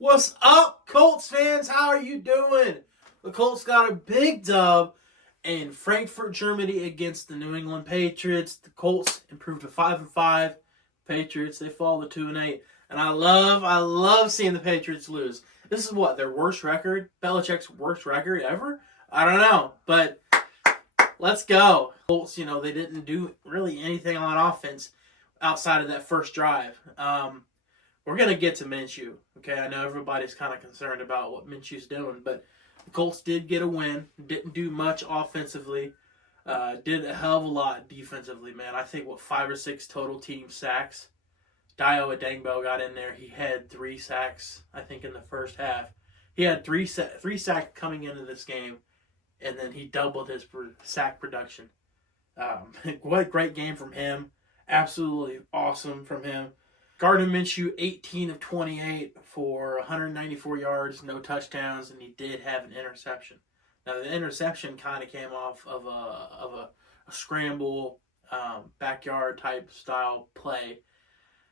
What's up, Colts fans? How are you doing? The Colts got a big dub in Frankfurt, Germany against the New England Patriots. The Colts improved to 5-5. Patriots, they fall to 2-8. And I love seeing the Patriots lose. This is what, their worst record? Belichick's worst record ever? I don't know, but let's go. Colts, they didn't do really anything on offense outside of that first drive. We're going to get to Minshew. Okay, I know everybody's kind of concerned about what Minshew's doing, but the Colts did get a win. Didn't do much offensively. Did a hell of a lot defensively, man. I think, 5 or 6 total team sacks. Dio Adangbo got in there. He had 3 sacks, I think, in the first half. He had 3 sacks coming into this game, and then he doubled his sack production. What a great game from him. Absolutely awesome from him. Gardner Minshew, 18 of 28 for 194 yards, no touchdowns, and he did have an interception. Now, the interception kind of came off of a scramble, backyard type style play.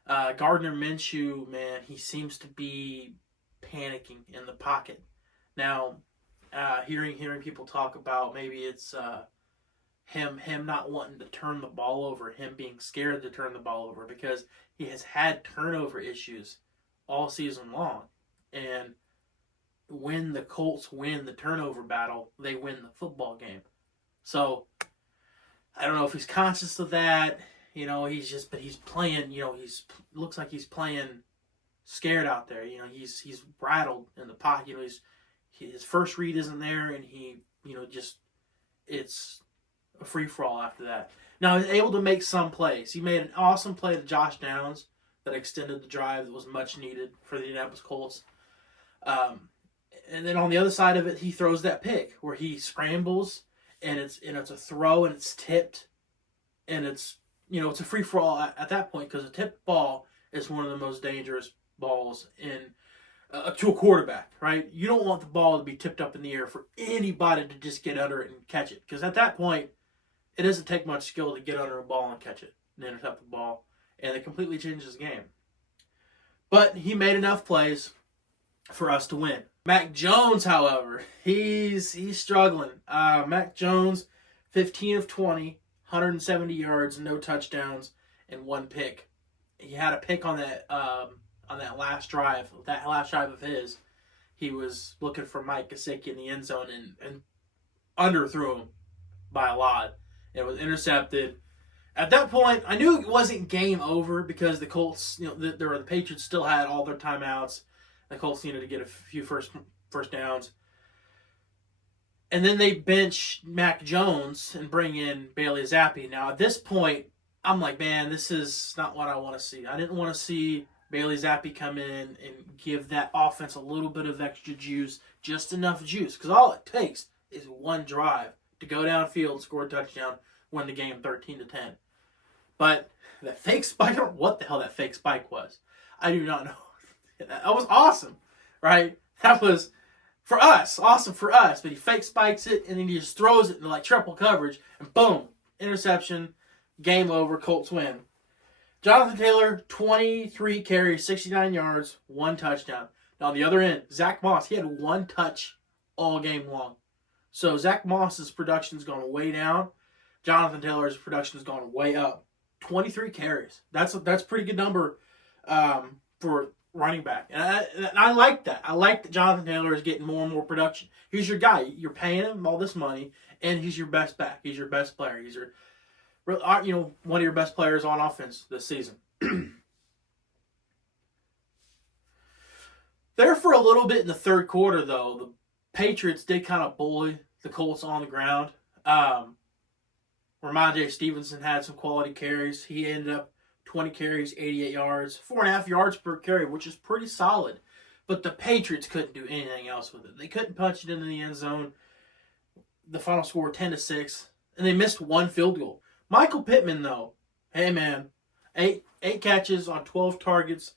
Gardner Minshew, man, he seems to be panicking in the pocket. Now, hearing people talk about maybe it's him not wanting to turn the ball over, him being scared to turn the ball over, because he has had turnover issues all season long. And when the Colts win the turnover battle, they win the football game. So, I don't know if he's conscious of that. He's playing, looks like he's playing scared out there. He's rattled in the pocket. His first read isn't there, and it's a free-for-all after that. Now, he's able to make some plays. He made an awesome play to Josh Downs that extended the drive that was much needed for the Indianapolis Colts. And then on the other side of it, he throws that pick where he scrambles, and it's a throw, and it's tipped, and it's a free-for-all at that point, because a tipped ball is one of the most dangerous balls to a quarterback, right? You don't want the ball to be tipped up in the air for anybody to just get under it and catch it, because at that point, it doesn't take much skill to get under a ball and catch it and intercept the ball, and it completely changes the game. But he made enough plays for us to win. Mac Jones, however, he's struggling. Mac Jones, 15 of 20, 170 yards, no touchdowns, and 1 pick. He had a pick on that last drive. That last drive of his, he was looking for Mike Gesicki in the end zone and underthrew him by a lot. It was intercepted. At that point, I knew it wasn't game over because the Colts, the Patriots still had all their timeouts. The Colts needed to get a few first downs. And then they bench Mac Jones and bring in Bailey Zappi. Now, at this point, I'm like, man, this is not what I want to see. I didn't want to see Bailey Zappi come in and give that offense a little bit of extra juice, just enough juice. Because all it takes is one drive to go downfield, score a touchdown, win the game 13-10. But that fake spike, I don't know what the hell that fake spike was. I do not know. That was awesome, right? That was, for us, awesome for us. But he fake spikes it, and then he just throws it into triple coverage, and boom, interception, game over, Colts win. Jonathan Taylor, 23 carries, 69 yards, 1 touchdown. Now, on the other end, Zach Moss, he had 1 touch all game long. So, Zach Moss's production's gone way down. Jonathan Taylor's production's gone way up. 23 carries. That's a pretty good number for running back. And I like that. I like that Jonathan Taylor is getting more and more production. He's your guy. You're paying him all this money, and he's your best back. He's your best player. He's one of your best players on offense this season. There for a little bit in the third quarter, though, the Patriots did kind of bully the Colts on the ground. Ramondre Stevenson had some quality carries. He ended up 20 carries, 88 yards, 4.5 yards per carry, which is pretty solid. But the Patriots couldn't do anything else with it. They couldn't punch it into the end zone. The final score 10-6, and they missed 1 field goal. Michael Pittman, though, hey man, 8 catches on 12 targets,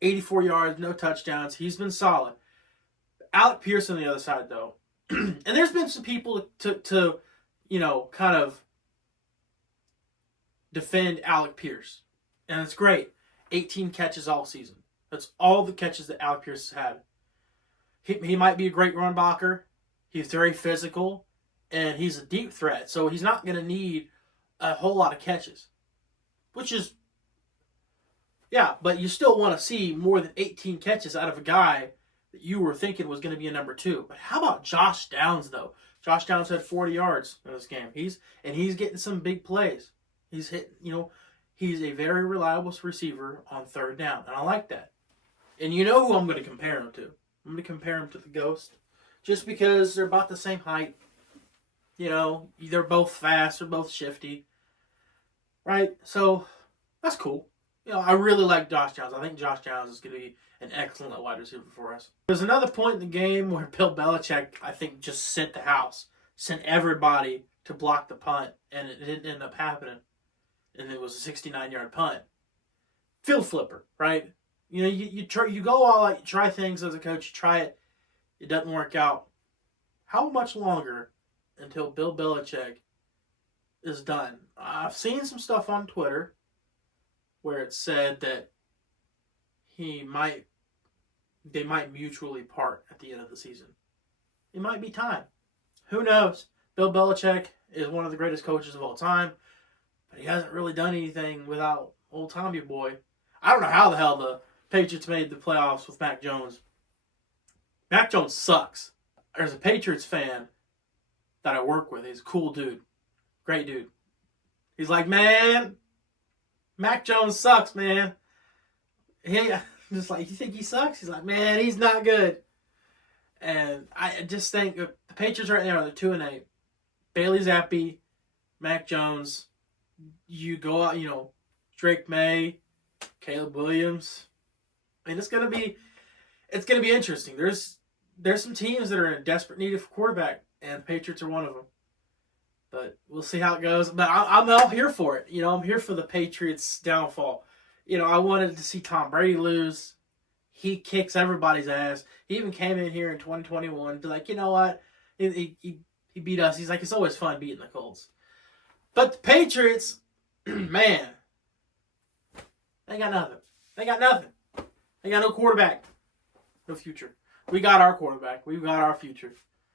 84 yards, no touchdowns. He's been solid. Alec Pierce on the other side, though, and there's been some people to kind of defend Alec Pierce. And it's great. 18 catches all season. That's all the catches that Alec Pierce has had He might be a great run blocker. He's very physical, and he's a deep threat. So he's not going to need a whole lot of catches, which is, yeah, but you still want to see more than 18 catches out of a guy that you were thinking was going to be a number 2. But how about Josh Downs, though? Josh Downs had 40 yards in this game. He's getting some big plays. He's hitting, he's a very reliable receiver on third down, and I like that. And you know who I'm going to compare him to? I'm going to compare him to the Ghost, just because they're about the same height. They're both fast, they're both shifty, right? So that's cool. I really like Josh Downs. I think Josh Downs is going to be an excellent wide receiver for us. There's another point in the game where Bill Belichick, I think, just sent everybody to block the punt, and it didn't end up happening. And it was a 69-yard punt. Field flipper, right? You go all out, you try things as a coach, you try it, it doesn't work out. How much longer until Bill Belichick is done? I've seen some stuff on Twitter where it said that they might mutually part at the end of the season. It might be time. Who knows? Bill Belichick is one of the greatest coaches of all time, but he hasn't really done anything without old Tommy boy. I don't know how the hell the Patriots made the playoffs with Mac Jones. Mac Jones sucks. There's a Patriots fan that I work with. He's a cool dude. Great dude. He's like, man, Mac Jones sucks, man. Just like, you think he sucks? He's like, man, he's not good. And I just think the Patriots right now, they're 2-8. Bailey Zappi, Mac Jones. You go out, Drake May, Caleb Williams. And it's gonna be interesting. There's some teams that are in desperate need of a quarterback, and the Patriots are one of them. But we'll see how it goes. But I'm all here for it. I'm here for the Patriots' downfall. I wanted to see Tom Brady lose. He kicks everybody's ass. He even came in here in 2021 to be like, you know what? He beat us. He's like, it's always fun beating the Colts. But the Patriots, man, they got nothing. They got nothing. They got no quarterback. No future. We got our quarterback. We got our future.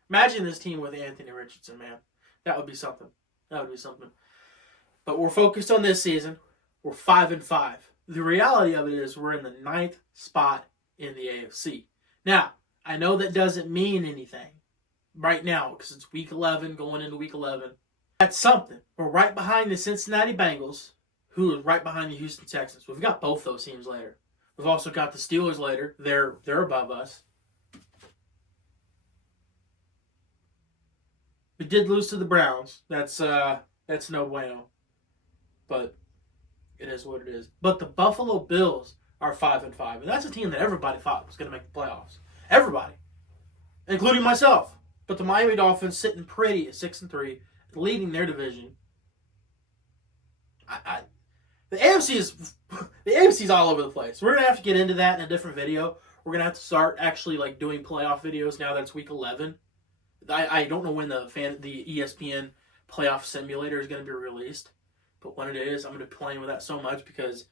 Imagine this team with Anthony Richardson, man. That would be something. But we're focused on this season. We're 5-5. The reality of it is we're in the 9th spot in the AFC. Now, I know that doesn't mean anything right now because it's week 11 going into week 11. That's something. We're right behind the Cincinnati Bengals, who is right behind the Houston Texans. We've got both those teams later. We've also got the Steelers later. They're above us. We did lose to the Browns. That's no bueno. But it is what it is. But the Buffalo Bills are 5-5. And that's a team that everybody thought was going to make the playoffs. Everybody. Including myself. But the Miami Dolphins sitting pretty at 6-3, leading their division. The AFC's all over the place. We're going to have to get into that in a different video. We're going to have to start actually doing playoff videos now that it's week 11. I don't know when the ESPN playoff simulator is going to be released. But when it is, I'm going to be playing with that so much because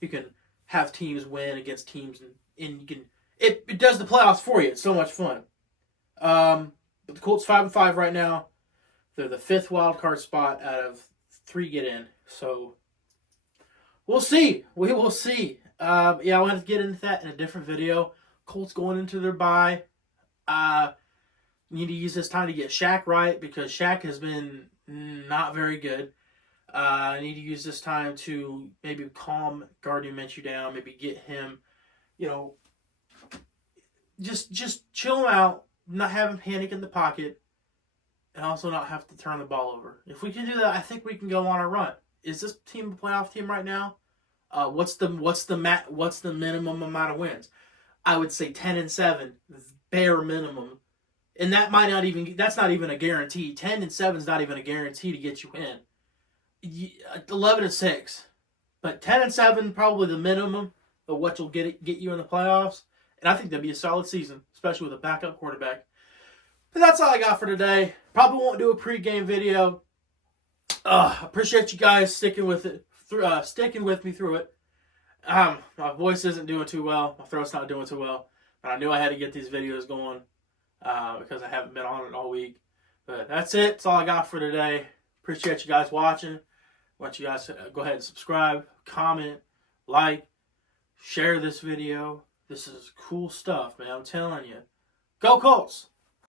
you can have teams win against teams and you can it does the playoffs for you. It's so much fun. But the Colts 5-5 right now. They're the 5th wild card spot out of 3 get in. So we'll see. We will see. I want to get into that in a different video. Colts going into their bye. Need to use this time to get Shaq right because Shaq has been not very good. I need to use this time to maybe calm Gardner Minshew down, maybe get him, just chill him out, not have him panic in the pocket, and also not have to turn the ball over. If we can do that, I think we can go on a run. Is this team a playoff team right now? What's the minimum amount of wins? I would say 10-7, bare minimum. And that's not even a guarantee. 10-7 is not even a guarantee to get you in. 11-6, but 10-7 probably the minimum of what you'll get you in the playoffs. And I think that'd be a solid season, especially with a backup quarterback. But that's all I got for today. Probably won't do a pregame video. Appreciate you guys sticking with me through it. My voice isn't doing too well. My throat's not doing too well. And I knew I had to get these videos going because I haven't been on it all week. But that's it. That's all I got for today. Appreciate you guys watching. I want you guys to go ahead and subscribe, comment, like, share this video. This is cool stuff, man. I'm telling you. Go Colts!